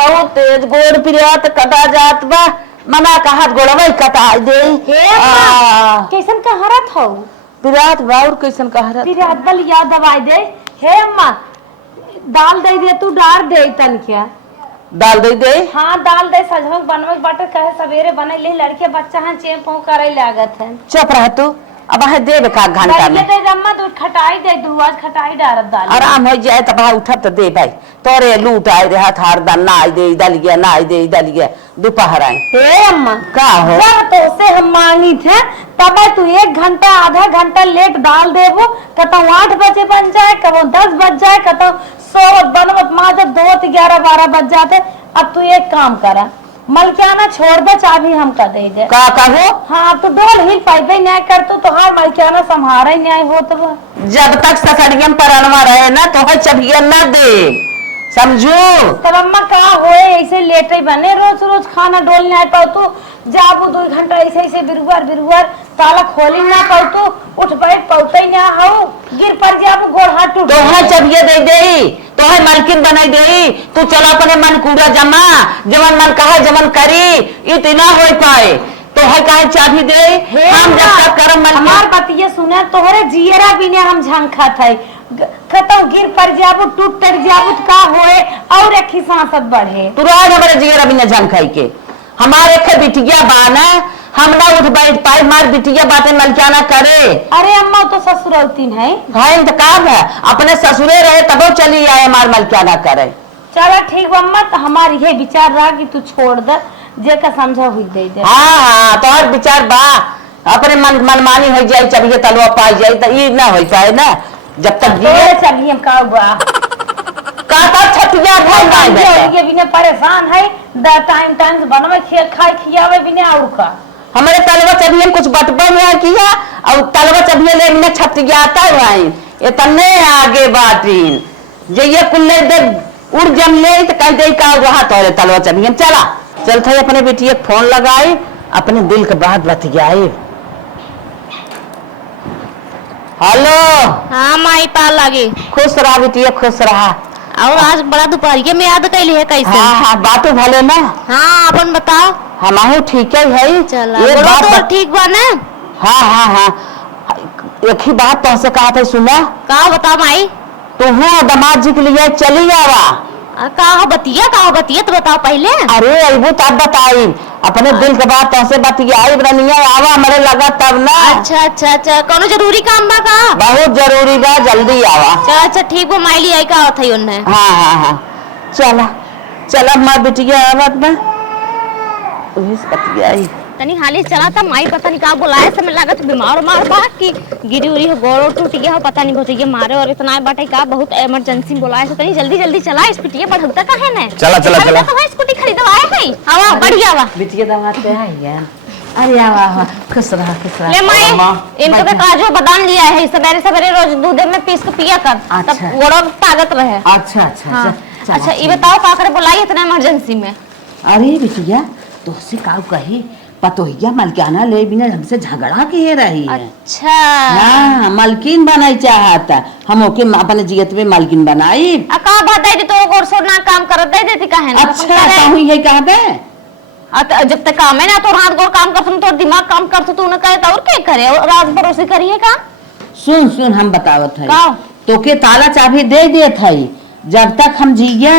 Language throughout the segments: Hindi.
बहुत तेज गोड़ पिरियात कटा जात बा मना का हाथ गोड़वा कटा दे कैसन कहारत हो पिरियात बाउर कैसन कहारत पिरियात बल याद दवाई दे हे अम्मा दाल दे दे तू डार दे तन क्या दाल दे हाँ दाल दे सजमक बनवे बाटे कहे सवेरे बने ले लड़के बच्चा हैं चें पौ करे लागत है चुप रह तू अब है देव का घंटा में दे अम्मा तू खटाई दे दू आज खटाई डारत दाल आराम हो जाए तब उठत तो दे भाई तोरे लूट आए रे हाथ हार दा ना आई दे दल गया ना आई दे दल गया दोपहर आए हे अम्मा का हो तो से हम मांगी थे तब तू 1 घंटा आधा घंटा लेट दाल देबो कतो 8 बजे बन जाए कबो 10 बज जाए कतो सोवत बनवत माँ जब 2 11 12 बज जाते। अब तू एक काम करा मलकियाना छोड़ दे चाबी हम कर दे दे का कहो हाँ तू डोल ही पाइबे न्याय कर तो हार मलकियाना संहारे न्याय हो तो जब तक ससरियम पर अनवा रहे ना तो है चबिया न दे समझो तब अम्मा का होए ऐसे लेटे बने रोज रोज खाना डोल न्याय पाओ तू जाबू 2 घंटा ऐसे ऐसे बिरुआर ताला खोली ना पाओ तू उठ बैठ पौते ना हाउ गिर पर जाबू गोड़ हाथ टूट तो है चबिया दे दे तो है मलकिन बनाई दे तू चला अपने मन कूड़ा जमा जवन मन कहा जवन करी इतना हो पाए तो है काहे चाबी दे हम जब तक करम मन हमार बतिया सुने तोहरे जियरा बिना हम झंखा थे कतो गिर पर जाबू टूट टर जाबू का होए और एक ही सांसत बढ़े तू रोज हमारे जियरा बिना झंखाई के हमारे के बिटिया बाना हम ना उठ बैठ पाए मार बिटिया बातें मलकियाना करे। अरे अम्मा तो ससुरौतीन है भाई इंतकाम है अपने ससुरे रहे तब चली आए मार मलकियाना करे। चलो ठीक अम्मा तो हमारी ये विचार रहा कि तू छोड़ दे जे का समझा हुई दे दे। हाँ तो हर विचार बा अपने मनमानी हो जाए चबिए तलवा पाई जाए तो ये ना हो पाए ना जब तक जिए चलिए हम का हुआ का छटिया भाई ये बिना परेशान है द टाइम टाइम बनवे खाए खियावे बिना और का हमारे तलवा चबिए कुछ बटबा में किया और तलवा चबिए ले बिना छटियाता है इतने आगे बाटीन जे ये कुल्ले दे उड़ जम ले तो कह दे का वहां तोरे तलवा चबिए चला चल थे अपने बेटी फोन लगाए अपने दिल के बात बतियाए। हेलो हाँ माई पाल लागे खुश रहा बेटी खुश रहा और आज बड़ा दोपहरिया में याद कैली है कैसे हाँ बातों भले ना हाँ अपन बताओ हमारे ठीक है चला एक बात तो ठीक बा ना हाँ एक ही बात तुमसे कहा था सुना का बताओ माई तुम्हें दामाद जी के लिए चली आवा का बतिया तो बताओ पहले। अरे अबू तब बताई अपने दिल के बात तुमसे बतियाई बनिया आवा हमारे लगा तब ना। अच्छा कोनो जरूरी काम बा का बहुत जरूरी बा जल्दी आवा। अच्छा ठीक बा माई ली आई का होत है उन्हें। हाँ चला माँ बिटिया आवत बा उस बतियाई तनी हाली चला था माई पता नहीं का बुलाए समय लागत बीमार बा कि गिरी उरी हो गोड़ टूट गया हो पता नहीं बहुत ये मारे और इतना बाटे का बहुत इमरजेंसी बुलाए तो तनी जल्दी चला इस पिटिया पर हगता का है ना चला तो स्कूटी खरीदवाए है हवा बढ़िया बा बिटिया दामाद पे आई यार अरे आवा खुश रहा ले माई इनको के काजू बादाम लिया है सवेरे रोज दूध में पीस के पिया कर तब गोड़ ताकत रहे। अच्छा ये बताओ का करे बुलाई इतना इमरजेंसी में। अरे बिटिया तो से काऊ कही पतोहिया मलकियाना ले बिना हमसे झगड़ा के रही है। अच्छा हाँ मलकिन बनाई चाहता हम ओके अपने जियत में मलकिन बनाई का बात दे तो और सो ना काम कर दे देती काहे ना। अच्छा कहूं ये कह दे जब तक काम है ना तो रात गोर काम कर तो दिमाग काम कर तू न करे तो और क्या करे रात भर उसे करिए काम। सुन हम बतावत है तो के ताला चाबी दे देत है जब तक हम जिये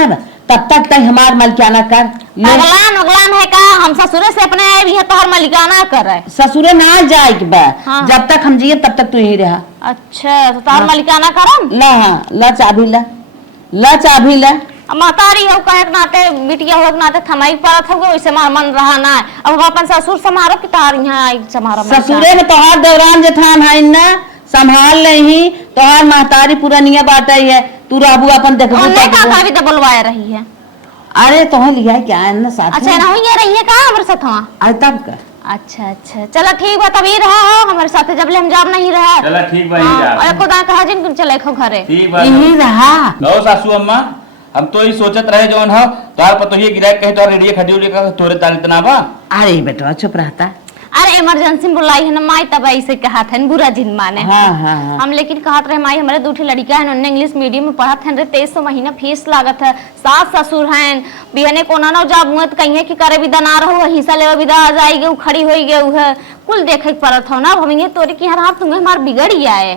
तब तक हमार मलकियाना कर अगलान है का हम ससुरे से अपने आए भी है तो हर मलिकाना कर रहे ससुरे ना जाए के बा। हाँ। जब तक हम जिए तब तक तू यही रहा। अच्छा तो तार मलिकाना करम ला चाबी ला महतारी हो कहे नाते बिटिया हो नाते थमाई परत हो वैसे मन रहा ना अब हम अपन ससुर समारो कि तार यहाँ आई समारो ससुरे में तोहार दौरान जेठान है ना संभाल नहीं तोहार महतारी पूरा निया बाटा ही है तू रहबू अपन देखबू का भी बुलवाए रही है। अरे तो लिया क्या है ना साथ अच्छा ना ये रही है का हमारे साथ वहां आज तब का। अच्छा चलो ठीक बा तब ही रहा हो हमारे साथ जब ले हम जाब नहीं रहा चलो ठीक बा ही जा और खुदा कहा जिन चले खो घरे ठीक बा यही रहा नो सासू अम्मा हम तो ही सोचत रहे जोन हो तार पर तो ये गिरा कहे तो रेडियो खड़ी का तोरे ताल इतना बा। अरे बेटा चुप रहता अरे इमरजेंसी में बुलाई है ना माई, तब ऐसे कहा था बुरा जिन माने। हाँ हाँ हाँ। हम लेकिन कहत रहे माई हमारे दूठी लड़कियां हैं, उन्होंने इंग्लिश मीडियम में पढ़त हैं रे, 2300 महीना फीस लागत है, सास ससुर हैं, बिहने कोना ना जाब मुत कहीं कि करे विदा ना रहो, हिस्सा लेवा विदा आ जाएगी, खड़ी हो गई है, कुल देखे पड़त हो ना। हम तोरे की हर तुम्हें हमार बिगड़ गया है।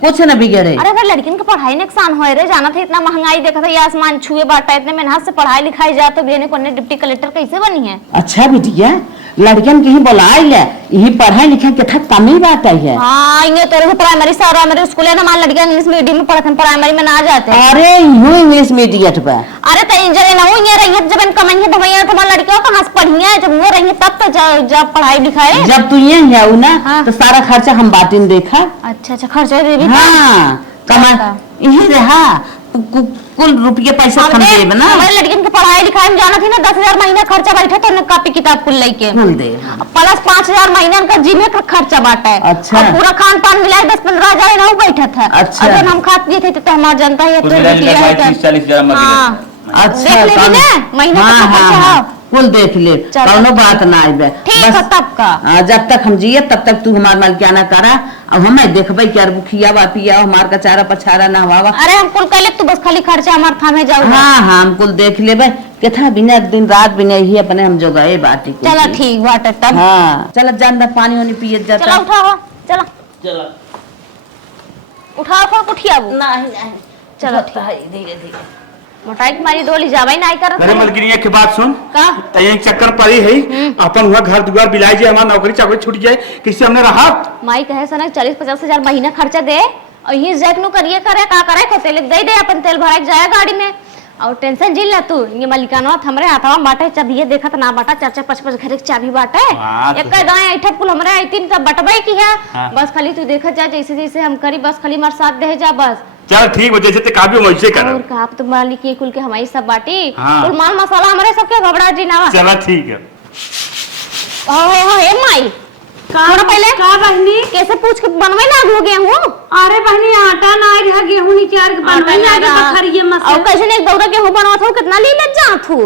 कुछ न बिगड़े। अरे भाई लड़किन के पढ़ाई नुकसान हो रे, जाना था इतना महंगाई देखा था, ये आसमान छुए बाटा, इतने मेहनत से पढ़ाई लिखाई जाए तो बेने को डिप्टी कलेक्टर कैसे बनी है। अच्छा बिटिया लड़कियन के ही बोलाई ले, यही पढ़ाई लिखाई के था कमी बात है। हाँ इंगे तोरे प्राइमरी से और मेरे स्कूल है ना, मान लड़कियां इंग्लिश मीडियम में पढ़ते हैं, प्राइमरी में ना जाते। अरे यूं इंग्लिश मीडियम पे। अरे तो इंजरे ना हो ये रही जब इनका कमाई दवाइयां तो हमारी लड़कियों कहाँ से पढ़ी है, जब वो रही तब तो जब पढ़ाई लिखाई। जब तू ये जाऊ ना हाँ। तो सारा खर्चा हम बाटिन देखा। अच्छा अच्छा खर्चा दे भी। हाँ कमा यही रहा कुल रुपये पैसा हम देब ना। हमारे लड़कियों की पढ़ाई लिखाई में जाना थी ना, 10,000 महीना खर्चा बैठा तो कॉपी किताब कुल लेके प्लस 5,000 महीना का जीने का खर्चा बांटा है। अच्छा। और पूरा खान पान मिलाए 10-15,000 ना बैठा था। अच्छा। अगर हम खाते थे तो हमारा जनता है तो 40,000 अच्छा महीना का हाँ खर्चा हाँ है। कुल देख ले कौनो बात ना आइबे। ठीक है तब का जब तक हम जिए तब तक तू हमार मालिकाना करा, अब हमें देखबे क्या बुखिया वा पिया हमार का चारा पछारा ना हवा। अरे हम कुल कहले तू बस खाली खर्चा हमार थामे जाओ। हाँ हाँ हम कुल देख लेबे कितना बिना दिन रात बिना ही अपने हम जोगाए बाटी। चला ठीक बात है तब। हाँ चल जान पानी वानी पिए जाता। चला उठाओ चला चला उठाओ फिर उठिया वो नहीं चलो धीरे धीरे मोटाई मारी डोली जावे ना कर। मेरे मलकिनी की बात सुन का एक चक्कर पड़ी है अपन हुआ घर दुआर बिलाई जाए, हमारा नौकरी चाकरी छूट जाए, किससे हमने रहा। माई कहे सना 40-50 हजार महीना खर्चा दे और ये जैक नु करिए करे का करे को तेल दे दे अपन तेल भराई जाए गाड़ी में और टेंशन जिल ला तू। ये मलिकानवा हमरे हाथवा बाटे चाबी देखत ना बाटा 4-5 घर के चाबी बाटे एक दाएं ऐठा कुल हमरे आईतीन तब बटबाई की है। बस खाली तू देखत जा जैसे जैसे हम करी, बस खाली मार साथ दे जा बस। चल ठीक है जैसे काफी वैसे कर और का आप तो मालिक ये कुल के हमारी सब बाटी हाँ। कुल माल मसाला हमारे सबके घबरा जी ना। चला ठीक है। ओ हे माई का पहले का बहनी कैसे पूछ के बनवे ना हो गया हूं। अरे बहनी आटा ना रह गेहूं निचार के बनवे ना के बखरिए मसे और कैसे एक दौरा गेहूं बनवा थो कितना ली लग जा थू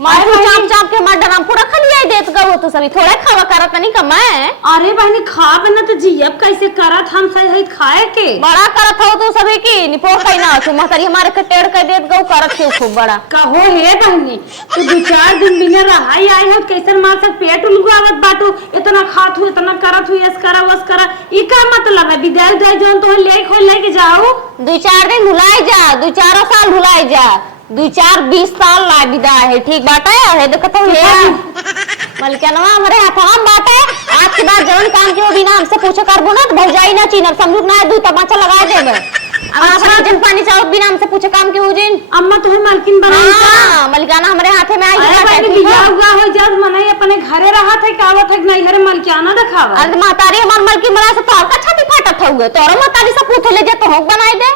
मार चाप चाप के मार डराम पूरा खलिया देत गो तो सभी थोड़ा खावा करत नहीं कमाए। अरे बहनी खा बना तो जीएब कैसे करत हम सही है खाए के बड़ा करत हो तू सभी की निपो पैना तू महतरी हमारे के टेड़ के देत गो करत के खूब बड़ा कहो हे बहनी तू 2-4 दिन बिना रहाई आई है कैसन मार से पेट उलगावत बाटू, इतना खात हूं इतना करत हूं, यस करा वस करा ई का मतलब है। विदाई दे जोन तो ले खोल लेके जाओ 2-4 दिन भुलाई जा, 2-4 साल भुलाई जा, 2-4-20 साल ला विदा है ठीक बात है। देखो तो ये मलकनवा हमारे हाथ बात है आज के बाद जवन काम के बिना हमसे पूछो करबो ना तो भौजाई ना चीनब समझू ना दू तमाचा लगा देबे। अच्छा जन पानी चाहो बिना हमसे पूछे काम के हो जिन अम्मा तुम्हें मालकिन बनाई का। हां मलकाना हमारे हाथे में आई अरे बहनी बियाह हुआ हो जब मने अपने घरे रहा थे कावत है नहीं घरे मलकियाना दिखावा। अरे मातारी हमार मलकी बना से तो का छाती फाटत होगे तोरा मातारी से पूछ ले जे तो हो बनाई दे।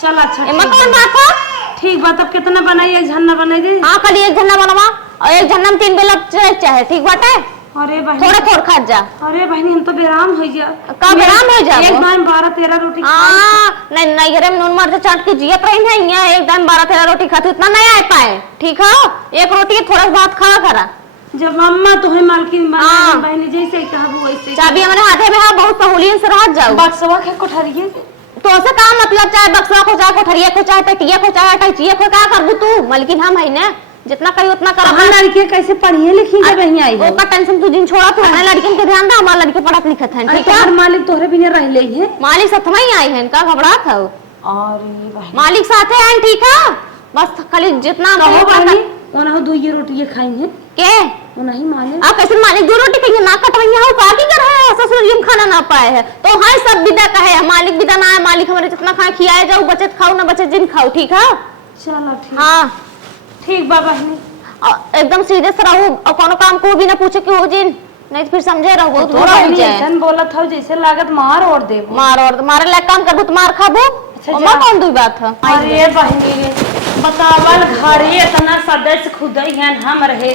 चल अच्छा एमा कौन बात है ठीक बात। अब कितना बनाई एक झन्ना बनाई दे। हां खाली एक झन्ना बनवा और एक झन्ना में 3 बेला चाहे ठीक बात है। अरे बहनी थोड़ा थोड़ा खा जा। अरे बहनी हम तो बेराम हो जा का बेराम हो जा एक दाम 12-13 रोटी हां नहीं घरे में नून मर्च चाट के जियत रही है यहां एक दाम 12-13 रोटी खाती इतना नहीं आ पाए ठीक है। एक रोटी थोड़ा बहुत खा करा जब अम्मा तो है मालकिन बना बहनी जैसे कहबो वैसे। चाबी हमारे हाथे में है बहुत सहूलियत से रह जाओ। बक्सवा के कोठरिए तो से का मतलब चाहे बक्सवा को चाहे कोठरिया को चाहे पेटिया को चाहे टाइचिया को का करबू तू मलकिन हम है ना जितना करी उतना कर। हम लड़की कैसे पढ़िए लिखी जब नहीं आई वो का टेंशन तू दिन छोड़ा तू हमारे लड़किन के ध्यान दे हमारे लड़के पढ़त लिखत हैं ठीक है। मालिक तोहरे बिना रह ले है मालिक साथ में ही आई है इनका घबरात है अरे भाई मालिक साथे हैं ठीक है बस खाली जितना कहो बहनी ओना 2 रोटी खाई है के वो नहीं मालिक आप कैसे मालिक 2 रोटी खाएंगे ना कटवैया हो का की कर है ससुर जी खाना ना पाए है तो हां सब विदा कहे मालिक विदा ना है मालिक हमारे जितना खाए खियाए जाओ बचत खाओ ना बचत जिन खाओ ठीक है। चलो ठीक हां ठीक बा बहनी एकदम सीधे से रहो और कोनो काम को भी ना पूछे कि हो जिन नहीं तो फिर समझे रहो बहुत बुरा हो जाए। ऐसन बोलत हो जैसे लागत मार और दे मार और मारे लायक काम करबो तो मार खाबो और कौन दुई बात है। अरे बहनी रे बतावल घरे इतना सदस्य खुदई हैं हम रहे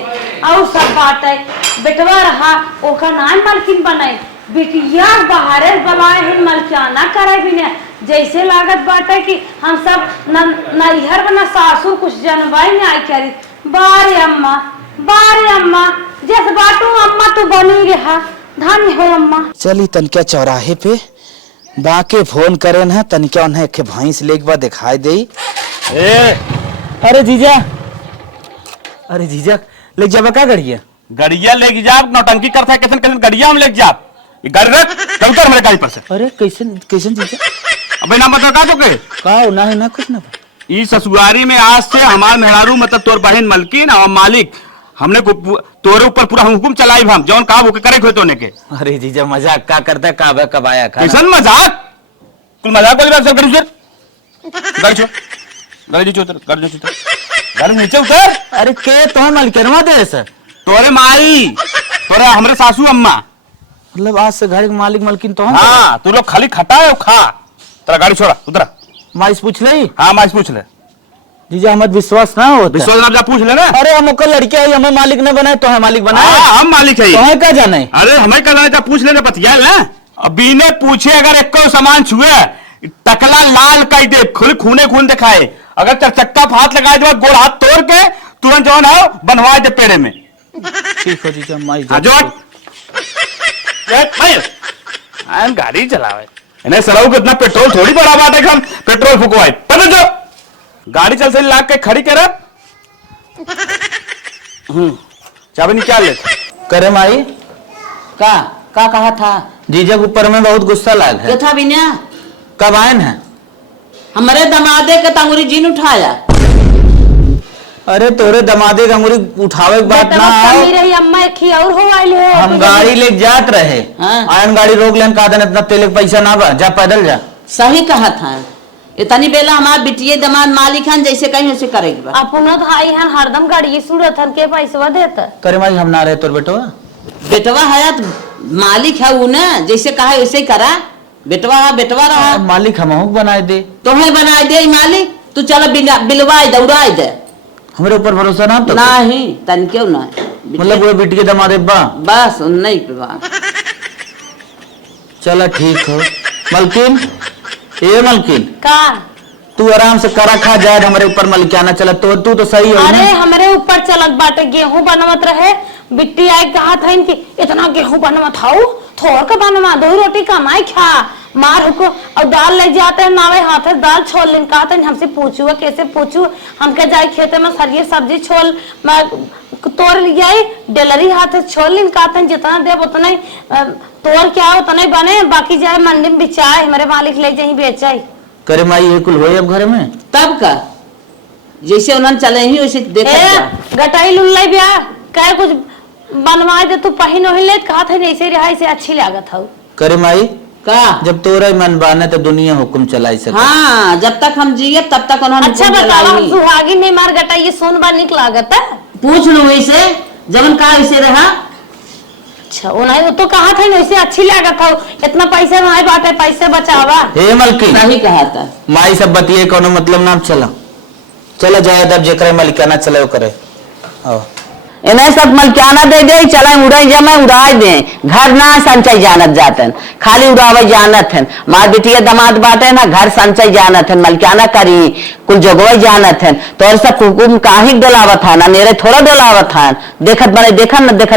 और सब बात है बेटवा रहा ओका नाम मालकिन बनाए बिटिया बाहर बनाए हैं मलकाना करे बिना जैसे लागत बात है कि हम सब नैहर बना सासू कुछ जनवाई में आई करी बारे अम्मा जैसे बाटू अम्मा तो बनी रहा धन्य है अम्मा। चली तनिका चौराहे पे बाके फोन करे न तनिका उन्हें एक भैंस लेके बा दिखाई दे। अरे जीजा ले जाबा का गड़िया गड़िया लेके जा नौटंकी करता है कैसे कैसे गड़िया में लेके जा ये गाड़ी रख चल उतर मेरे गाड़ी पर से। अरे कैसन कैसन जीजा अबे ना मतलब का तो के का ना है ना कुछ ना ई ससुरारी में आज से हमार मेहरारू मतलब तोर बहन मलकिन और मालिक हमने तोरे ऊपर पूरा हुकुम चलाई हम जौन कहा वो करे खोए तोने के। अरे जीजा मजाक का करता है काबा कब आया खाना कैसन मजाक कुल मजाक वाली बात सब करू सर गाड़ी छोड़ गाड़ी नीचे उतर गाड़ी नीचे उतर। अरे के तो मालिकनवा दे सर तोरे माई तोरे हमरे सासू अम्मा मतलब आज से घर के मालिक मलकिन तो हाँ तू लोग खाली खटा है खा तेरा गाड़ी छोड़ा उतरा माइस पूछ ले। हाँ माइस पूछ ले जीजा हमें विश्वास ना होता विश्वास ना पूछ ले ना। अरे हम ओकर लड़के है हमें मालिक ने बनाए तो है मालिक बनाए हाँ हम मालिक है तो है का जाने। अरे हमें क्या पूछ लेने पतिया ना अभी ने पूछे अगर एक को सामान छुए टकला लाल कर दे खूने खून दिखाए अगर चकचक्का हाथ लगाए दे गोड़ हाथ तोड़ के तुरंत जो है बनवा दे पेड़े में। ठीक हो जीजा माइस गाड़ी चलावे इन्हें सराऊ को इतना पेट्रोल थोड़ी बड़ा बात है कि हम पेट्रोल फुकवाए पता जो गाड़ी चल से लाग के खड़ी कर चाबी निकाल ले करे माई का कहा था जीजा के ऊपर में बहुत गुस्सा लाग है था बिना कब आए हैं हमारे दमादे के तंगुरी जीन उठाया। अरे तोरे दमादे का अंगूरी उठावे की बात ना कमी रही अम्मा एक ही और हो आइल है। हम गाड़ी लेके जात रहे आयन गाड़ी रोक लेन कहा इतना तेल के पैसा ना बा जा पैदल जा। सही कहा था इतनी बेला हमार बिटिये दमाद मालिक हन जैसे कहीं वैसे करेगी अपना भाई हन हरदम गाड़ी सूरत हन के पैसा देता करे माई हम ना रहे तोर बेटवा है तो मालिक है वो ना जैसे कहा वैसे ही करा बेटवा रहा मालिक हम बनाए दे तुम्हें बनाए दे मालिक तू चलो बिलवाए दे उड़ाए दे हमारे ऊपर भरोसा ना तो नहीं तन क्यों ना मतलब वो बिटिया दमादे बा बस नहीं पिवा चलो ठीक हो मलकिन ए मलकिन का तू आराम से करा खा जाए हमारे ऊपर मलिकाना चला तो तू तो सही हो अरे हमारे ऊपर चलत बाटे गेहूं बनवत रहे बिट्टी आई कहा था इनकी इतना गेहूं बनवत हाउ थोड़ के बनवा दो रोटी कमाई खा मार को और दाल ले जाते हैं नावे हाथ दाल छोल लिन कहा था हमसे पूछू कैसे पूछू हमके जाए खेते में सरिये सब्जी छोल मैं तोड़ लिया डेलरी हाथ छोल लिन कहा था जितना दे उतना ही तोड़ क्या उतना ही बने बाकी जाए मंडी में बिचाए हमारे मालिक ले जाए बेचाई करे माई ये कुल हो अब घर में तब का जैसे उन्होंने चले ही वैसे देखा गटाई लुल्लाई ब्याह क्या कुछ बनवाए दे तू पहिन वही ले कहा था ऐसे रहा से अच्छी लागत हो करे माई का जब तोरा मन बाने तो दुनिया हुक्म चलाई सके। हाँ जब तक हम जिए तब तक उन्होंने अच्छा बतावा सुहागी नहीं मार गटा ये सोन बार निक लागत है पूछ लू वैसे जबन कहा वैसे रहा। अच्छा वो तो कहा था वैसे अच्छी लागत हो इतना पैसे माए बाटे पैसे बचावा हे मलकिन नहीं कहा था माई सब बतिए कोनो मतलब नाम चला जाए तब जेकरे मलिकाना चले करे इन्हें सब मलकाना दे दे चला उड़ाई जमा उड़ाई दे घर ना संचय जानत जातन खाली उड़ावे जानत हन मार बिटिया दमाद बाटे ना घर संचय जानत हन मलकाना करी कुल जगवई जानत हन तोर सब हुकुम काहे डलावत है ना मेरे थोड़ा डलावत है देखत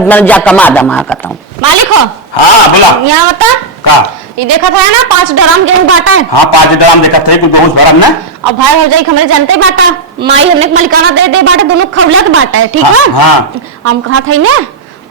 बने जा कमा दमा कहता मालिक हो हाँ बोला यहाँ बता का ये देखा था ना 5 ड्रम गेहूं बांटा है। हाँ 5 ड्रम देखा थे कुछ बहुत भरम ना और भाई हो जाए हमारे जनते बांटा माई हमने मलिकाना दे बांटे दोनों खवलत बांटा है ठीक है। हाँ। हम कहा थे ना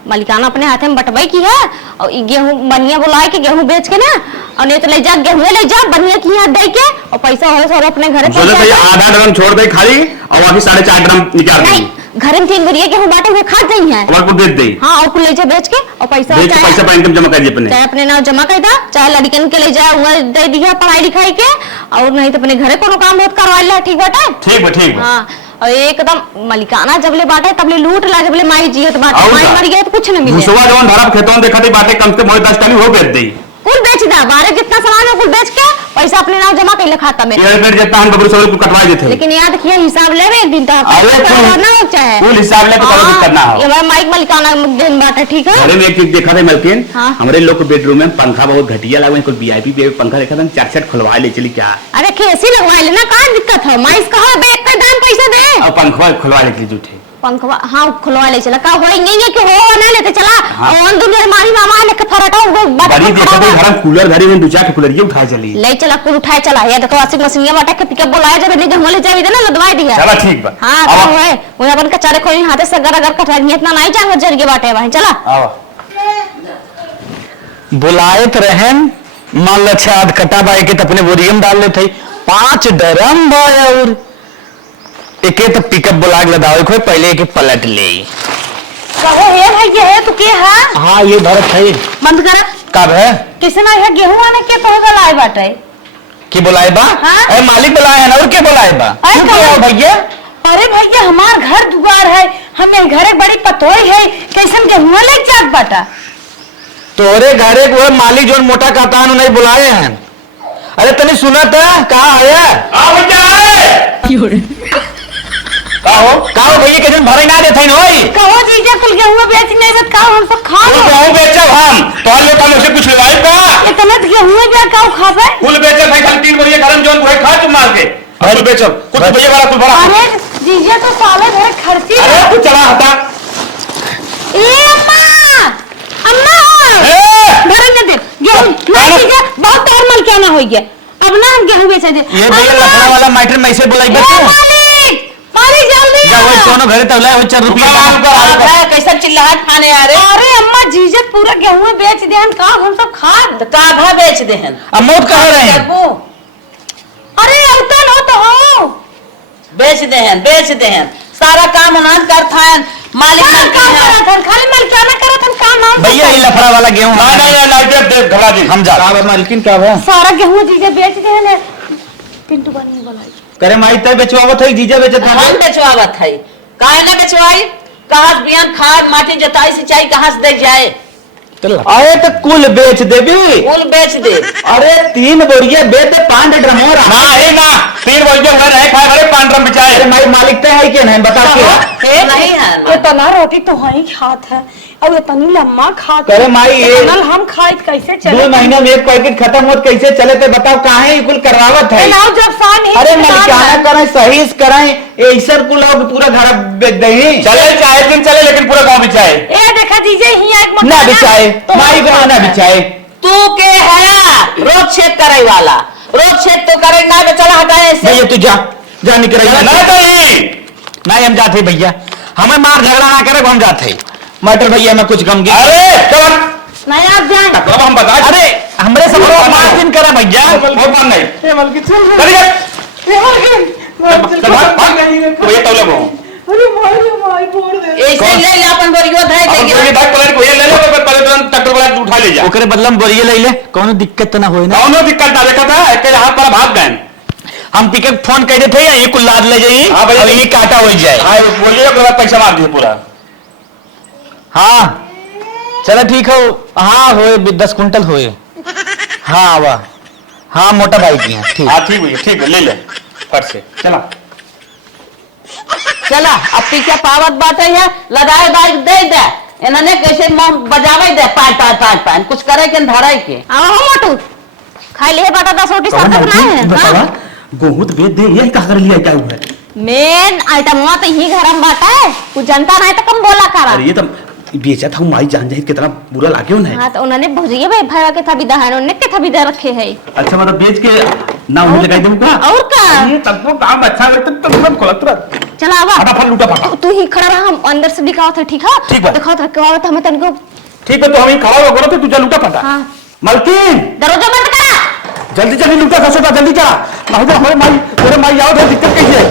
मलिकाना अपने हाथे में बटवाई की है और गेहूं बनिया बुलाए के गेहूं बेच के ना और नहीं तो ले जा गेहूं ले जा बनिया की यहाँ दे के और पैसा हो सो अपने घर आधा ड्रम छोड़ दे खाली और बाकी 4.5 ड्रम निकाल दे घर में 3 बोरिया गेहूं बांटे हुए खा जाई है और कुछ दे दे हाँ और कुछ ले जा बेच के और पैसा पैसा इनकम जमा करिए अपने चाहे अपने नाम जमा कर दा चाहे लड़कन के ले जा वहाँ दे दिया पढ़ाई लिखाई के और नहीं तो अपने घरे कोनो काम बहुत करवा ले ठीक बाटे ठीक हाँ और एकदम मलिकाना जब ले बाटे तब ले लूट ला जब ले माई जियत बाटे माई मर गई तो कुछ नहीं मिले भुसवा जवन धरब खेतों देखा थे बातें कम से 10 टन हो बेच दे कुल बेच दा बारे जितना सामान है कुल बेच के पैसा अपने नाम जमा कर ले खाता में ये फिर जितना हम बबरू सब को कटवा देते लेकिन याद किया हिसाब ले एक दिन तक अरे करना हो चाहे कुल हिसाब ले तो सब करना हो ये हमारा माइक मलिकाना दिन बात है ठीक है। अरे मैं एक चीज देखा था मलकिन हाँ? हमारे लोग के बेडरूम में पंखा बहुत घटिया लगा कुछ वीआईपी पंखा देखा था 4 खुलवा ले चली क्या अरे कैसी लगवा लेना कहाँ दिक्कत है माइस कहा बैग पे दाम पैसा दे और पंखा खुलवा ले चली जूठे पंखवा हाँ खुलवा ले चला का होएंगे ये कि हो ना लेते चला और दुनिया मारी मामा ने के फरटा बड़ी देखो तो घर कूलर घड़ी में दूसरा के कूलर ये उठाए चली ले चला कुल उठाए चला ये देखो वाशिंग मशीन बाटा के पिकअप बोलाया जब नहीं हम ले जावे ना लदवाई दिया चला ठीक बा हां तो है वो अपन का चारे कोई हाथे से अगर कटा इतना नहीं जांग जरगे बाटे भाई चला आओ बुलाए तो रहन मान लो अच्छा आध कटा बाई के तो अपने बोरियम डाल लेते 5 ड्रम भाई और एक तो पिकअप बुला के लदावे कोई पहले एक पलट ले कहो ये है ये है तू के है हाँ ये भरत है बंद कर कब है किसे ना है गेहूं आने के तो लाए बाटे की बुलाए बा हाँ? मालिक बुलाए है ना और के बुलाए बा अरे क्यों बुलाओ भैया अरे भैया हमार घर दुआर है हमें घरे बड़ी पतोई है कैसन गेहूं ले जात बाटा तोरे घरे वो मालिक जो मोटा कहता नहीं बुलाए हैं अरे तने सुना था कहा है आओ भैया कहो भैया के दिन भरे ना देते नोई कहो जीजा कुल गेहूं बेच नहीं सकत का हम सब खा लो गेहूं बेचब हम तो ले कल से कुछ लाए बा इतना गेहूं बे का खाबे फूल बेचब भाई खाली 3 बजे गरम जोन कोई खा तुम मार के फूल बेचब कुछ भैया वाला कुछ बड़ा अरे जीजा तो साले भरे खर्ची अरे कुछ चला हटा ए अम्मा अम्मा ए भरे न दे गेहूं ना जीजा बहुत टाइम मल क्या ना होई गया अब ना हम गेहूं बेच दे ये भैया लखना वाला माइटर में से बुलाई बच्चे मालिक मालिक जल्दी जा वो दोनों घरे तबला हो 4 रुपया कैसा चिल्लाहट खाने आ रहे अरे अम्मा जीजा पूरा गेहूं बेच देहन का हम सब खा का भा बेच देहन अमौत कह रहे हैं अरे औतन हो तो हो बेच देहन सारा काम अनाज करता है मालिक क्या काम करत हन खाली मल क्या ना करत हन काम हम भैया ये लफड़ा वाला गेहूं नहीं दे घबरा दी हम जा मालकिन क्या है सारा गेहूं जीजा बेच देहन पिंटू बनी बोलाई करे माई तय बेचवावत है जीजा बेचत है हम बेचवावत है काहे ना बेचवाई कहाँ से बियान खाद माटी जोताई सिंचाई कहाँ से दे जाए अरे तो कुल बेच देबी फूल बेच दे अरे 3 बोरिया बेच दे 5 ड्रम हो रहा ना 3 बजे घर रहे खाए भरे 5 ड्रम बिचाए अरे माई मालिक तय है कि नहीं बता के नहीं है ये तना रोटी तो वही खात है और ये तनी लम्मा खात करे माई ये नल हम खाए कैसे 2 चले महीना में एक पैकेट खत्म होत कैसे चले तो बताओ काहे कुल करवावत है लाओ जब सान ही अरे मलिकाना करें सही से करें ऐसा कुल लोग पूरा घर बेच दही चले चाहे दिन चले लेकिन पूरा गांव बिचाए ए देखा जीजे ही एक ना बिचाए माई को ना बिचाए तू के है रोज छेद करे वाला रोज छेद तो करे ना बेचला हटाए से भैया तू जा निकल नहीं हम जाते भैया हमें मार झगड़ा ना करे हम जाते मटर भैया में कुछ गम गया अरे चल नहीं आप जाए अब हम बता अरे हमरे सब लोग मार्जिन करे भैया वो काम नहीं मलकी चल चलिए ये तो लोग अरे माई बोल दे ऐसे ले ले अपन बोरियो धाय अपन दे कोई बैग पलट को ये ले लो पर पहले तुरंत ट्रैक्टर वाला उठा ले जा ओकरे बदला में बोरिए ले ले कोनो दिक्कत तो ना होई ना कौनो दिक्कत ना देखा था एक के हाथ पर भाग गए हम पिकअप फोन कर देते हैं ये कुल लाद ले जाइए हाँ भैया। अब ये काटा हो जाए हां बोलिए के बाद पैसा मार दिए पूरा हाँ चलो ठीक हो हाँ होए 10 कुंटल होए हाँ वाह हाँ मोटा भाई की है ठीक हां ठीक भैया ठीक है ले ले फट से चला चला अब पीछे पावत बाटे है लगाए बाइक दे दे इन्होंने कैसे बजावे दे पाँच कुछ करे के धरे के आओ मोटू खाई ले बाटा 10 रोटी साथ ना है हां गेहूं तो बेच दे ये का कर लिया क्या हुआ मेन आइटम तो ही घर में बाटा है कुछ जनता नहीं तो कम बोला करा अरे ये तो बेचा था माई जान जाए कितना बुरा लागे उन्हें हाँ तो उन्होंने भुजिए भाई भाई के था विदा है उन्होंने के था विदा रखे है अच्छा मतलब बेच के ना उन्हें लगाई दूं का और का ये तब तो काम अच्छा लगता तो तुरंत खोला तुरंत चला आवा फटाफट लूटा फटा तू ही खड़ा रहा हम अंदर से दिखाओ था ठीक है ठीक है। दिखाओ था क्या हमें तनको ठीक है तो हम ही खड़ा हो गए तो तू जा लूटा फटा हाँ मलकिन दरवाजा बंद करा जल्दी जल्दी लूटा खसोटा जल्दी जा नहीं तो हमारे माई तेरे माई आओ तो दिक्कत कैसे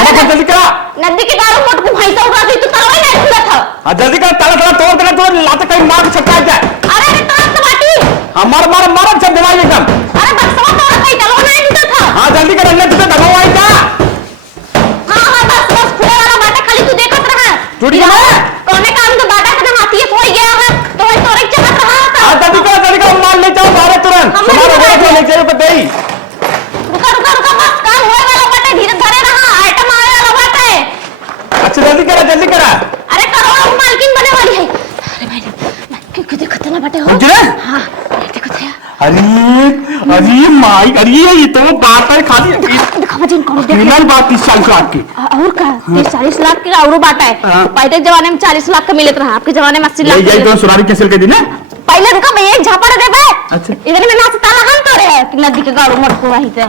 अरे है जल्दी करा नदी के दारू मोट को भाई तो उड़ा दी तू ताला नहीं खुला था हां जल्दी कर ताला ताला तोड़ लाते कहीं मार के छटका जाए अरे अरे ताला तो बाटी हमार मार मार सब दवाई एकदम अरे बक्सवा तो कहीं चलो नहीं निकल था हां जल्दी कर अन्य तुझे दबाई जा हां हां बस खुला वाला बाटा खाली तू देखत रहा टूट गया कोने काम तो बाटा के हाथी हो गया है तो वही तोरे चमक रहा था हां जल्दी कर मार ले जाओ बाहर तुरंत तुम्हारा घर को ले चलो तो दे रुका बस काम होए वाला बाटे धीरे धरे रहा आइटम आने वाला बाटे अच्छा जल्दी करा अरे करोड़ों मालकिन बने वाली है अरे भाई क्यों देखत ना बाटे हो जी हां देखो थे अरे अरे माई अरे ये तो बात है खाली दिखा बाबा जी कौन देख मिलल बात 30 साल का आपकी और का 30-40 लाख के और बाटा है पहले के जमाने में 40 लाख का मिलत रहा आपके जमाने में 80 लाख यही तो सुरारी कैसे के दिन है पहले रुका मैं एक झापड़ देबे अच्छा। इधर में नाच ताला हम तोड़े है कि नदी के गाड़ो मत को वहीं से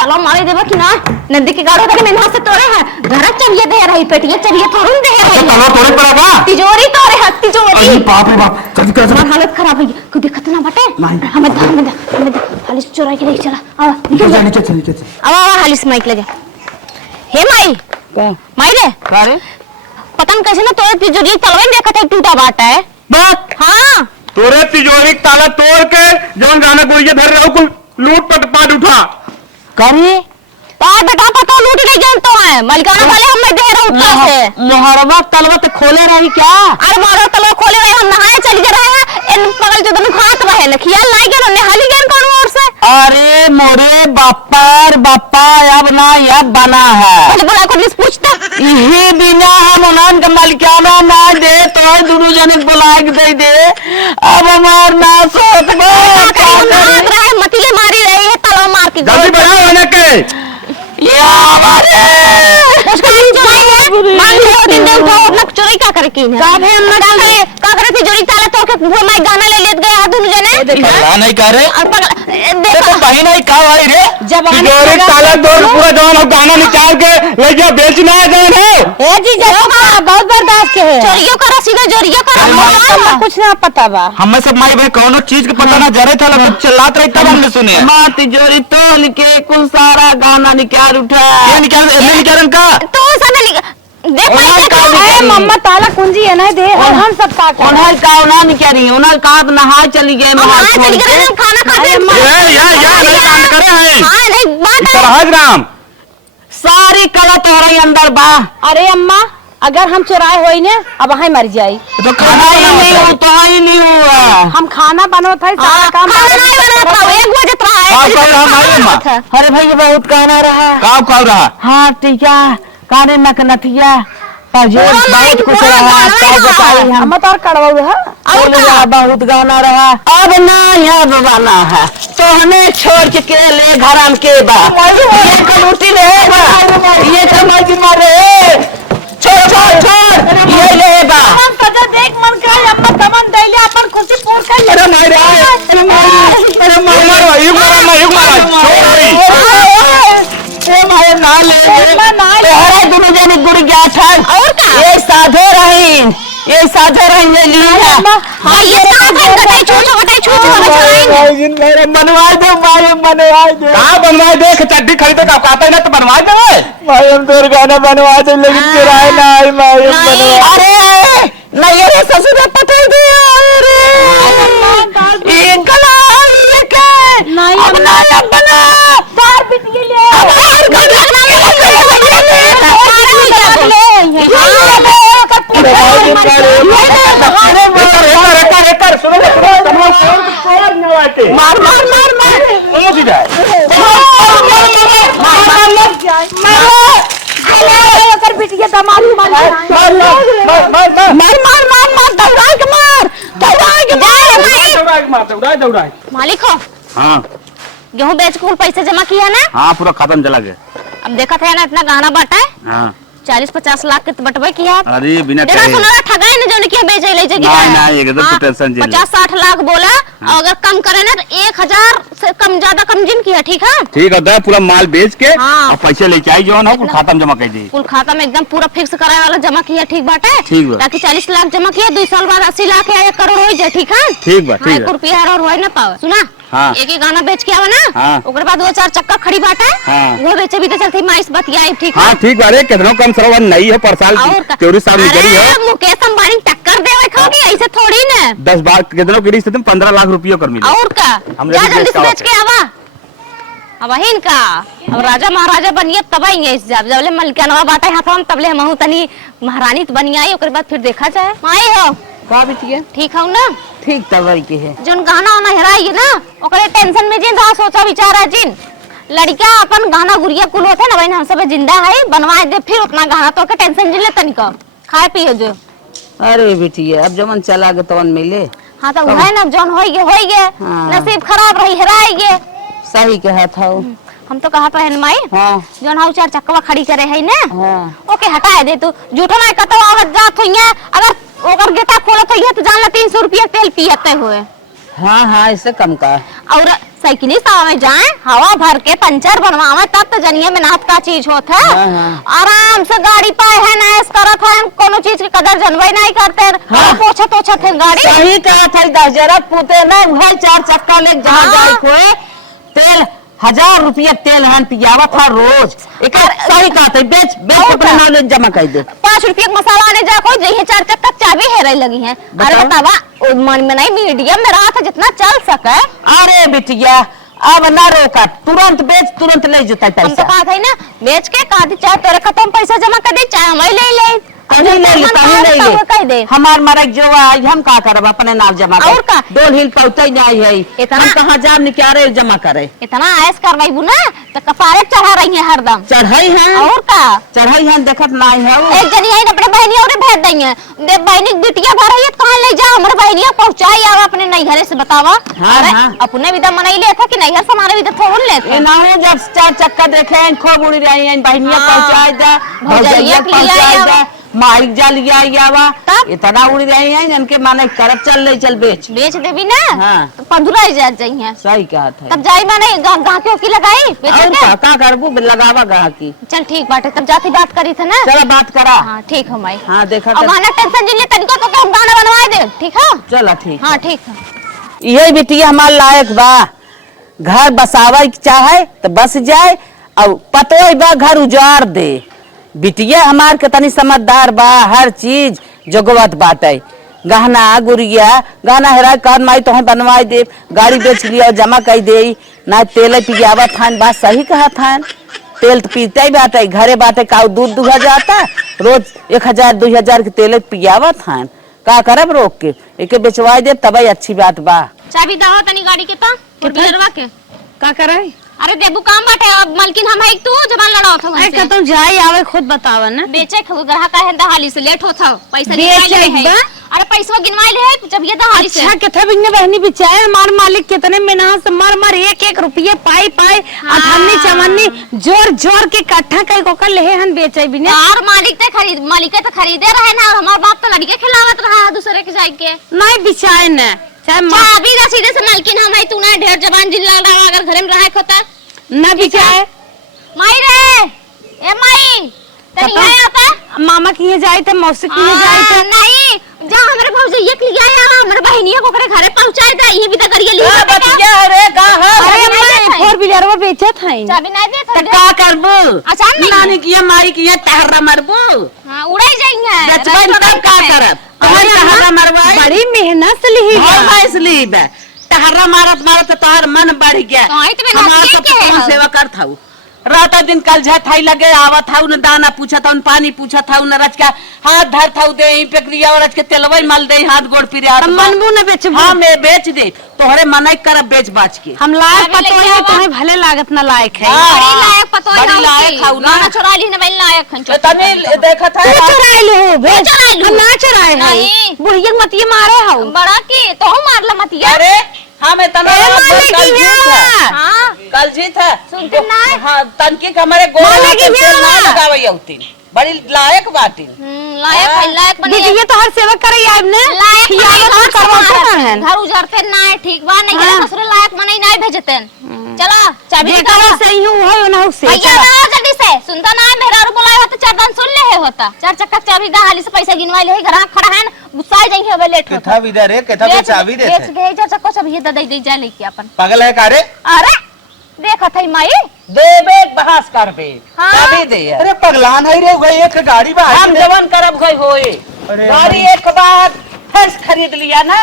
ताला मारे देबे कि ना नदी के गाड़ो तक में नाच से तोड़े है घर चलिए दे रही पेटिया चलिए थोड़न दे रही तलवा तोड़े पड़ेगा तिजोरी तोड़े है तिजोरी अरे बाप रे बाप जल्दी कर हमारी हालत खराब है कोई दिक्कत ना बटे नहीं। हमें हालिस चुरा के लेके चला आ निकल जा नीचे अब हालिस माइक लगे हे माई माई रे पता नहीं कैसे ना तोड़े तिजोरी तलवे देखा था टूटा बाटा है बात हाँ तोरे तिजोरी का ताला तोड़ के जवन गाना गोइया धर रहे हो कुल लूट पट उठा करी पार बेटा पता लूट नहीं जानता है मलिकाना वाले हमें दे रहा उत्तर से मोहरबा तलवा तो खोले रही क्या अरे मारो तलो खोले रहे हम नहाए चली जा रहे हैं इन पगल जो दोनों खात रहे न खियाल नहीं गेल ने हाली गेल कौन और से अरे मोरे बापा अब ना यब बना है पहले बड़ा को नहीं पूछता यही बिना हम उन्हन के मलिकाना ना दे तो दुनू जने बुला के दे दे अब हमार ना सोच मतीले मारी रही है तलो मार के जल्दी बढ़ाओ होने के ये हमारे उसका चोरी मान लो दिन दिन उठाओ अपना चोरी क्या करे की है का करे तिजोरी ताला तोड़ के वो मैं गाना ले लेत गए दोनों जने पगला नहीं कह रहे और पगल तो बहन नहीं कहा भाई रे तिजोरी ताला तोड़ पूरा जवन हो गाना निकाल के ले जा बेचना है जवन हो ए जी बहुत बर्दाश्त के है चोरियों करो सीधा चोरियों करो कुछ ना पता बा हमें सब माई भाई कौनो चीज के पता ना जरे था लोग चिल्लात रही तब हमने सुने माँ तिजोरी तोड़ के कुल सारा गाना निकाल उठा ये निकाल का तो साला देख ए मम्मा ताला कुंजी है ना दे और हम सब का उन्हें का उन्हें नहीं कह रही उन्हें कहा नहा चली गए हम चली गए हम खाना खाते हैं नहीं कांड करे हैं हां नहीं बात है सरहज राम सारी कला तोहरे अंदर बा अरे अम्मा अगर हम चुराए होई ने अब वहीं मर जाई तो खाना ही नहीं हो तो ही नहीं हुआ हम खाना बनवत है सारा काम खाना नहीं बना था 1 बजे तो आए अरे भाई बहुत कहना रहा काम कर रहा हाँ ठीक है काने नकनथिया पाजोर बहुत कुछ रहा क्या बताई हम तो और कड़वा है बोलिया बहुत गाना रहा अब ना याद बना है तो हमें छोड़ के ले घर के बा ये कलूटी ले ये समझ मारे छोड़ ये ले बा मन सजा देख मन का अम्मा तमन दैले अपन खुशी पूर कर अरे मारे अरे मारो ये मारे ना ले हरे दोनों जने गुड़ गया था और का ये साधे रही ये लिया हां ये साथ बताई छूट मेरे बनवा दो कहाँ बनवा दे चड्डी खरीदे का कहता है ना तो बनवा दे भाई हम तो गाना बनवा दे लेकिन चुराए ना आई भाई अरे नहीं अरे ससुर पता दिया अरे ये गला ये के नहीं अपना बना तार पिट के ले अब हर घर लगना मार कर पिट के दमाद दौड़ाए मालिक हो हाँ गेहूं बेच के पैसे जमा किया ना हाँ पूरा खत्म चला गया अब देखा था ना इतना गहना बांटा है हाँ 40-50 लाख के बटवे किया अरे बिना देखा सुना ठगाई ना जो किया बेचे ले जगी नहीं, एकदम तो टेंशन झेल। 50-60 लाख बोला और अगर कम करे ना तो 1000 से कम ज्यादा कम जिन किया ठीक है ठीक है पूरा माल बेच के हाँ। और पैसे लेके आई जो ना कुल खाता में जमा कर दी कुल खाता में एकदम पूरा फिक्स कराए वाला जमा किया ठीक बाटे ठीक बा। ताकि 40 लाख जमा किया 2 साल बाद 80 लाख या 1 करोड़ हो जाए ठीक है ठीक बा ठीक एक है रुपया और होए ना पावे सुना हाँ। एक ही गाना बेच के आवा ना हाँ। ओकर बाद 2-4 चक्का खड़ी बाटे हाँ। वो बेचे भी तो चलती माइस बतियाई ठीक है हाँ ठीक अरे कितना कम सरवा नहीं है पर साल और का- 24 साल निकली है अरे मुकेश अंबानी टक्कर देवे खाओगी ऐसे थोड़ी ना 10 बार कितना की तुम 15 लाख रुपये कर मिले और का हमरे जा भी जल्दी बेच से बेच के आवा अब हिन का अब राजा महाराजा बनिए तब आएंगे इस जबले मलिकानवा बाटे हाथ हम तबले हम तनी महारानी तो बनी आई ओकर बाद फिर देखा जाए माई हो का बिटिया ठीक हूं ना ठीक तवई के है जोन गहना वाना हेराई ना ओकरे टेंशन में जिन रहा सोचा विचारा जिन लड़का अपन गहना गुड़िया कुल होते ना बहन हम सब जिंदा है बनवाए दे फिर उतना गहना तो के टेंशन जिन ले तनिका खाए पिए जो अरे बिटिया अब जमन चला गए तवन मिले हाँ तो है ना जोन होई गे हाँ। नसीब खराब रही हेराई गे सही कहा था हम तो कहा पहन माई हाँ जोन हाउ 4 चक्कवा खड़ी करे है ना हाँ ओके हटा दे तू झूठो ना कतो आवत जात होइए अगर ओकर गेटा खोलत होइए तो जान ला 300 रुपया तेल पियते हुए हाँ हाँ इससे कम का और साइकिली सावा में जाए हवा भर के पंचर बनवावे तब तो जनिए में नाथ का चीज होत है हाँ। आराम से गाड़ी पाए है ना करत है कोनो चीज की कदर जनवे नहीं करते हाँ। पोछत ओछत है गाड़ी सही कहा था 10,000 पुते ना वही 4 चक्का ले जहाँ हाँ। जाए कोई तेल 1,000 रुपया तेल हन पियावा था रोज एक सही कहा था बेच बेच और अपना का? नॉलेज जमा कर दे 5 रुपये का मसाला आने जा कोई जही 4 चक्का चाबी हेरे लगी है अरे बताओ। बतावा मन में नहीं मीडियम में रहा था जितना चल सके अरे बिटिया अब ना रोका तुरंत बेच तुरंत ले जता हम तो पैसा कहा था ना बेच के कहा थी चाहे तेरे खत्म पैसा जमा कर दे चाहे हम ले ले कह दे हमार मरक जो आई हम का करब अपने नाम जमा और का? डोल हिल पहुंचे नहीं है इतना? हम कहाँ जाम निकारे जमा करे इतना ऐस करवाई ना तो कपारे चढ़ा रही है हरदम चढ़ाई है और का चढ़ाई है देखत नहीं है वो। एक जनी है अपने बहनिया और भेज देंगे दे बहनी बिटिया भर रही है कहां ले जा हमरे बहनिया पहुंचाई आवा अपने नैहरे से बतावा हाँ, अरे, हाँ। अपने विदा मनाई ले था कि नैहर से हमारे विदा थोड़ लेते ये ना हो जब 4 चक्का देखे खूब उड़ी रही है बहनिया हाँ। पहुंचाई दा भौजाइया भौजाइया के लिए पहुंचाई आवा। दा माइक जा लिया आवा तब? इतना उड़ी रही है जिनके माने करब चल ले चल बेच बेच देवी ना हाँ। तो पंधुरा जा जाइए सही कहा था तब जाई माने गां के की लगाई बेचे और के? का करबू लगावा गाह की चल ठीक बाटे तब जाती बात करी थे ना चलो बात करा हाँ ठीक है माई हाँ देखा और गाना टेंशन जिले तनिको तो हम गाना बनवा दे ठीक है चलो ठीक हाँ ठीक है यही बिटिया हमार लायक बा घर बसावे के चाहे तो बस जाए और पतो बा घर उजाड़ दे बिटिया हमार के तनी समझदार बा हर चीज जगवत बाटे गहना गुड़िया गहना हेरा कर माई तो बनवाई दे गाड़ी बेच लिया और जमा कर दे ना तेल पियावा थान बात सही कहा थान तेल तो पीते ही बाटे घरे बाटे का दूध दुहा जाता रोज 1,000 2,000 के तेल पियावा थान का करब रोक के एके बेचवाई दे तब अच्छी बात बा चाबी दाहो तनी गाड़ी के ता फोरव्हीलरवा के का करे अरे देबू काम बाटे अब मालकिन हम है तू जबान लड़ाओ था अरे कतौ जाई आवे खुद बतावा ना बेचे खो ग्राहक है दहाली से लेट होता पैसा बेचे निकाल ले बा? अरे पैसा गिनवाई ले जब ये दहाली से अच्छा किथे बिन्ने बहनी बिचाए हमार मालिक कितने मेहनत से मर मर एक रुपये पाई पाई अठन्नी चवन्नी जोर जोर के इकट्ठा कई को कर लेहे हन बेचे बिने और मालिक तो खरीदे रहे ना और हमार बाप तो लड़के खिलावत रहा है दूसरे के जाए के नहीं बिचाए न चाहे चाबी रसीदे से मालकिन हम है तू ना ढेर जबान जिन लग रहा अगर घर में रहा होता न बिचाए माई रे ए माई तनी पता? यहाँ आता मामा की जाए थे मौसी की जाए थे नहीं जा हमारे भौजाइया के लिए आया हमारे बहनिया को करे घरे पहुंचाए दा ये भी तो करिए लिए अरे मैं 4 व्हीलर वो बेचे थे चाबी नहीं दे तो का करबू आसान नहीं नानी की माई की टहरा मरबू हां उड़ाई जाएंगे बचपन तब का करब अरे टहरा मरवाई बड़ी मेहनत से ली और मैं इसलिए बे टहरा मारत मारत तोहर मन बढ़ गया हाँ, ये तो मैं हमार नसीब सब के है कौन हम। सेवा कर थाऊ रात दिन कल झा थाई लगे आवत थाऊ न दाना पूछा था पानी पूछा था न रच का हाथ धर थाऊ दे ही पेकरिया और रच के तेलवई मल दे हाथ गोड़ पिरिया मनबू न बेचबू हां मैं बेच दे तोहरे मनाई करब बेच बाच के हम लायक अभी पतो लेके है आवा। तुम्हें भले लागत न लायक है बड़ी लायक पतो है बड़ी लायक हाउ ना गाना चुरा ली ना बड़ी लायक हन तने देखा था तू चुराए ले हो भेज चुराए लू। हम ना चुराए है नहीं। बुढ़िया मत ये मारे हो बड़ा की तो मार ला मतिया अरे हां मैं तना कल जीत है हां कल जीत है सुनते ना हां तनकी के हमारे गोड़ माला के की तेल ना न्यावा। लगावई औती बड़ी लायक बाटी लायक बने दीदी ये तो हर सेवा करे आइब ने लायक खियावत बने, तो करवाते ना है घर उजरते ना है ठीक बा नहीं हाँ। है दूसरे लायक मने नहीं भेजते चलो चाबी जे निकालो करे सही हो ना हो से भैया ना जल्दी से सुनता ना मेरा और बुलाया होता 4 दान सुन ले होता 4 चक्का चाबी दा हाली से पैसा गिनवा ले घर खड़ा है गुस्सा जाएंगे अब लेट होता किथा विदा रे किथा पे चाबी बेच देते गए 4 चक्का चाबी दे दे जा लेके अपन पागल है का रे अरे देखा था माई देबे बहास करबे हाँ। चाबी दे अरे पगलान है रे वही एक गाड़ी बा हम जवन करब गई होए अरे गाड़ी एक बार फेस खरीद लिया ना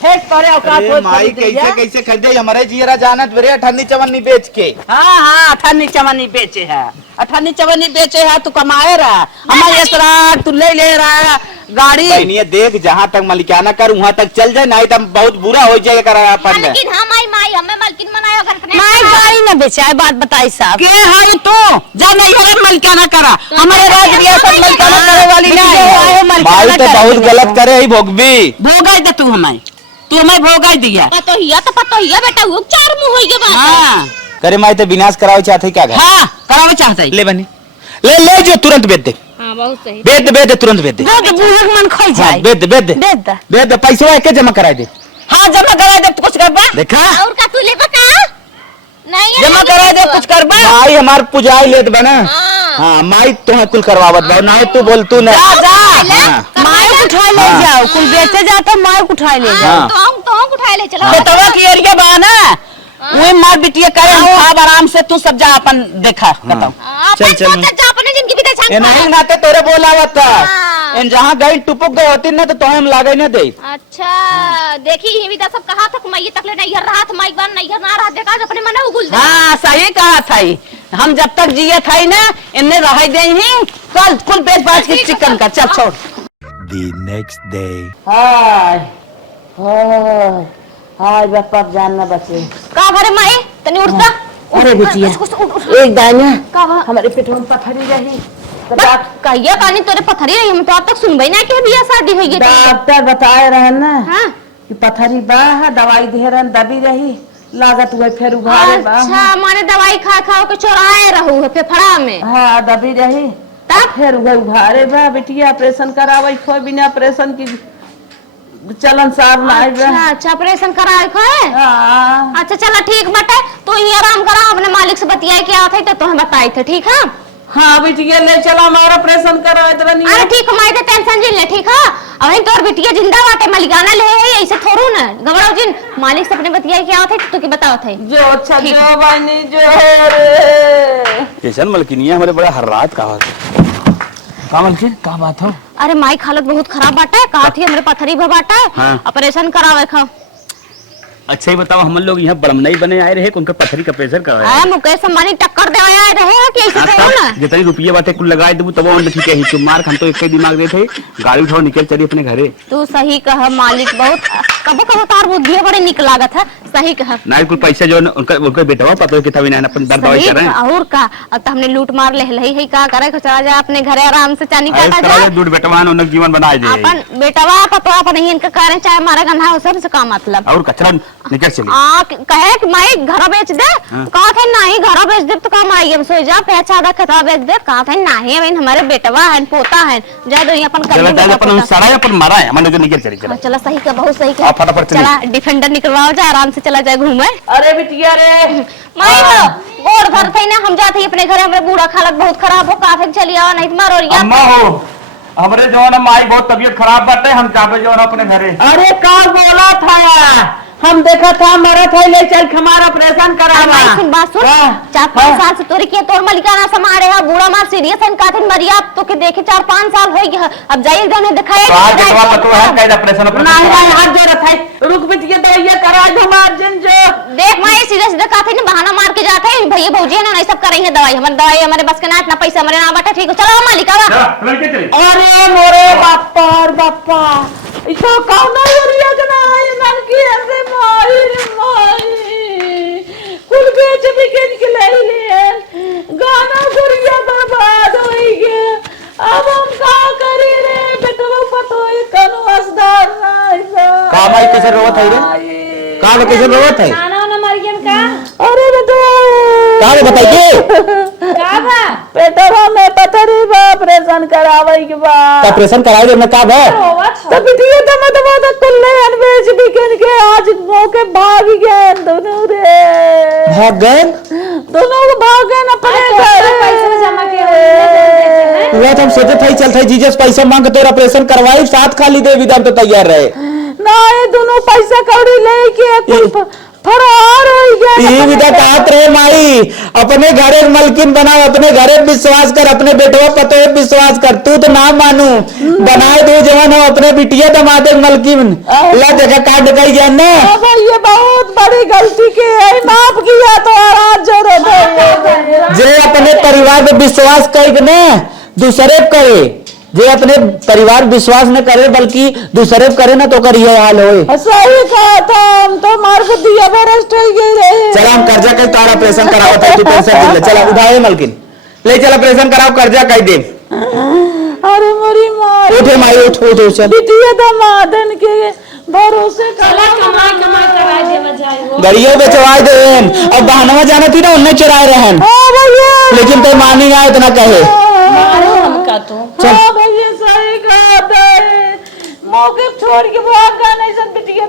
फेस करे औकात अरे हो माई खरीद लिया। कैसे कैसे खरीदे हमारे जीरा जानत बरे ठंडी चवन्नी बेच के हाँ हाँ अठन्नी चवन्नी बेचे है अठन्नी चवन्नी बेचे है तू कमाए रहा हमारे असरा तू ले रहा गाड़ी बहनिया देख जहाँ तक मलिकाना कर वहाँ तक चल जाए नहीं तो बहुत बुरा हो जाएगा करा अपन में। मालकिन हां माई हमें मालकिन मनाया घर पे माई गाड़ी न बेचाए बात बताई साहब के है तू जा नहीं है मलिकाना करा हमारे राज रियासत मलिकाना करे वाली नहीं माई तो बहुत गलत करे ही भोगबी भोगाई दे तू हमें भोगाई दिया पतो हिया बेटा वो 4 मुंह होई के बात हाँ करे माई तो विनाश करावे चाहते क्या घर? हाँ करावे चाहता है। ले बनी ले जो तुरंत बेच दे। हाँ बहुत सही। बेच दे तुरंत बेच दे। दे बुजुर्ग मन खोई हाँ, जाए। बेच दे दे दे। पैसा है के जमा करा दे। हाँ जमा करा दे तो कुछ करबा। देखा और का तू ले बका नहीं जमा करा दे कुछ करबा। माई हमार पुजाई लेत बना। हाँ माई तुम्हें कुल करवावत बा ना तू बोल तू ना। जा हाँ। माई उठाए ले जाओ कुल बेचे जा तो माई उठाए ले जाओ। हाँ। तो उठाए ले चलो। बेटवा की एरिया बा ना वही मार बिटिया करे खाब आराम से तू सब जा अपन देखा बताओ। चल चल जा अपने जिंदगी बिता छान। ये नहीं नाते तोरे बोलावत था। इन जहाँ गई टुपुक गई होती ना तो तुम्हें हम लागे ना दे। अच्छा देखी ये विदा सब कहा तक मैं तक ले नहीं रहा था माइक बार नहीं ना रहा देखा अपने मन उगुल दे। हाँ सही कहा था हम जब तक जिए था ना इन्हें रह दे ही कल कुल बेच बाज के चिकन का चल छोड़। The next day. हाय हाय हाय बापा जानना बचे। का भरे माई तनी उठता। अरे बिटिया एक दाना का बा? हमारे पेट में पथरी रही कहिया कानी तोरे पथरी रही हम तो अब तक सुनबई ना के बिया शादी होई है। डॉक्टर बताए रहे ना हां कि पथरी बा दवाई दे रहे दबी रही लागत हुए फिर उभारे बा। अच्छा माने दवाई खा खा के चोराए रहू है फेफड़ा में। हाँ दबी रही तब फिर हुए उभारे बा बिटिया ऑपरेशन करावे खो बिना ऑपरेशन की चलन सार ना आए बा। अच्छा ऑपरेशन कराए खोए। हाँ अच्छा चला ठीक बाटे तू ही आराम करा अपने मालिक से बतियाए के आथे तो तुम्हें बताई थे ठीक है। हाँ बिटिया ले चला हमारा ऑपरेशन करावे तो नहीं। अरे ठीक माई ते टेंशन जिन ले ठीक है। अभी तोर बिटिया जिंदा बाटे मालिकाना ले है ऐसे थोड़ू ना घबराओ जिन मालिक से अपने बतियाए के आथे तो के बताओ थे। जो अच्छा जो बनी जो रे किशन मलकिनिया हमारे बड़ा हर्रात कहा का मलकिन का बात हो? अरे माई हालत बहुत खराब बाटा है कहा थी हमारे पथरी भा बाटा है हाँ। ऑपरेशन करावे खा। अच्छा ही बताओ हम लोग यहाँ बड़मनई बने आए रहे उनका पथरी का प्रेशर कर रहे हैं। मुकेश अंबानी टक्कर दे आए रहे हैं कि ऐसे कहो ना। जितनी रुपये बातें कुल लगाए देबू तब वो ठीक है ही तुम मार हम तो एक ही दिमाग दे थे गाड़ी उठाओ निकल चली अपने घरे। तू सही कह मालिक बहुत कबो कबो तार बुद्धि बड़े निक लागत है सही कह। ना कुल पैसा जो उनका बेटवा पता कितना भी अपन दर्द दवाई कर रहे हैं। और का अब तो हमने लूट मार ले है का करे चला जा अपने घरे आराम से चानी काटा जा दूध बेटवान उनका जीवन बनाए दे अपन बेटवा पतवा अपन इनका कारण चाहे मारा गन्हा हो सब से का मतलब। और कचरा निकल चली कहे कि माई घर बेच दे कहा थे नहीं घर बेच दे तो कहा माई हम सो जा पैसा दा खता बेच दे कहा थे नहीं बहन हमारे बेटवा है पोता है जा दो अपन कर अपन सारा अपन मारा है मन जो निकल चली चला। चला सही का बहुत सही का फटाफट चला डिफेंडर निकलवाओ जा आराम से चला जाए घूमे। अरे बिटिया रे माई तो गोड़ भर थे ना हम जाते अपने घर हमारे बूढ़ा हालत बहुत खराब हो कहा थे चली आओ नहीं मारो रिया अम्मा हो हमारे जो है ना माई बहुत तबीयत खराब बाटे हम चाहे जो है अपने घरे। अरे का बोला था हम देखा था मरा था ले चल हमारा ऑपरेशन करावा। सुन बात सुन 4-5 साल से तोरी के तोर मलिकाना समारे है बूढ़ा मार सीरियस है काथिन मरिया तो के देखे 4-5 साल हो गया अब जाइए जाने दिखाए तो आज देखवा पतो है कैसा ऑपरेशन नहीं नहीं हाथ जोड़ था रुक बिटिया दवाइया करा दो मार जन जो देख माई सीधे सीधे काथिन बहाना मार के जाते हैं भैया भौजी ना नहीं सब कर रही है दवाई हमारी दवाई हमारे बस के ना इतना पैसा हमारे ना बाटा ठीक है चलो मालिका अरे मोरे बापा इसको कौन है जना मन की ऐसे माई कुल बेच बिकन के ले गाना गुड़िया बर्बाद हो गया अब हम का करी रे बेटवा पतो कनो असदार का माई कैसे रोवत है रे का कैसे रोवत है खाना ना मरियम का अरे बेटवा का रे बताइए का बा बेटवा में पथरी बा ऑपरेशन करावे के बाद ऑपरेशन कराए दे मैं का बा तो बिटिया तो मतलब कुल्ले बेच बिकन के आज मौके भाग गए दोनों रे भाग गए दोनों को भाग गए अपने घर पैसे जमा के हुआ तो हम सोचे थे चल थे जीजस पैसा मांग के तोरा ऑपरेशन करवाई साथ खाली दे विदा तो तैयार रहे ना ये दोनों पैसा कौड़ी लेके फरार हो गए। ये विदा कहत रहे माई अपने घरे मलकिन बनाओ अपने घरे विश्वास कर अपने बेटवा पतो विश्वास कर तू तो ना मानू बनाए दो जवान हो अपने बिटिया दमादे मलकिन ला जगह काट गई जान ना ये बहुत बड़ी गलती की है माफ किया तो हाथ जोड़ो जे अपने परिवार पे विश्वास कर ना दूसरे करे जे अपने परिवार विश्वास न करे बल्कि दूसरे करे ना तो कर ये हाल होए। सही कहा था हम तो मार को दिया बेरेस्ट हो गए रे। चल हम कर्जा कर तार ऑपरेशन कराओ तू टेंशन ले चल उठाए मलकिन ले चल ऑपरेशन कराओ कर्जा कह दे। अरे मोरी माँ उठे माई उठ चल बिटिया दमादन के भरोसे चला कमाई कमाई कराए देवा जाए वो गड़िया बेचवाए दे अब बहनवा जाना थी ना उन्हें चुराए रहन लेकिन तो मानी आए इतना कहे मारो हमका तो चल। भैया सही कहा मौके छोड़ के भाग गए नहीं सब बिटिया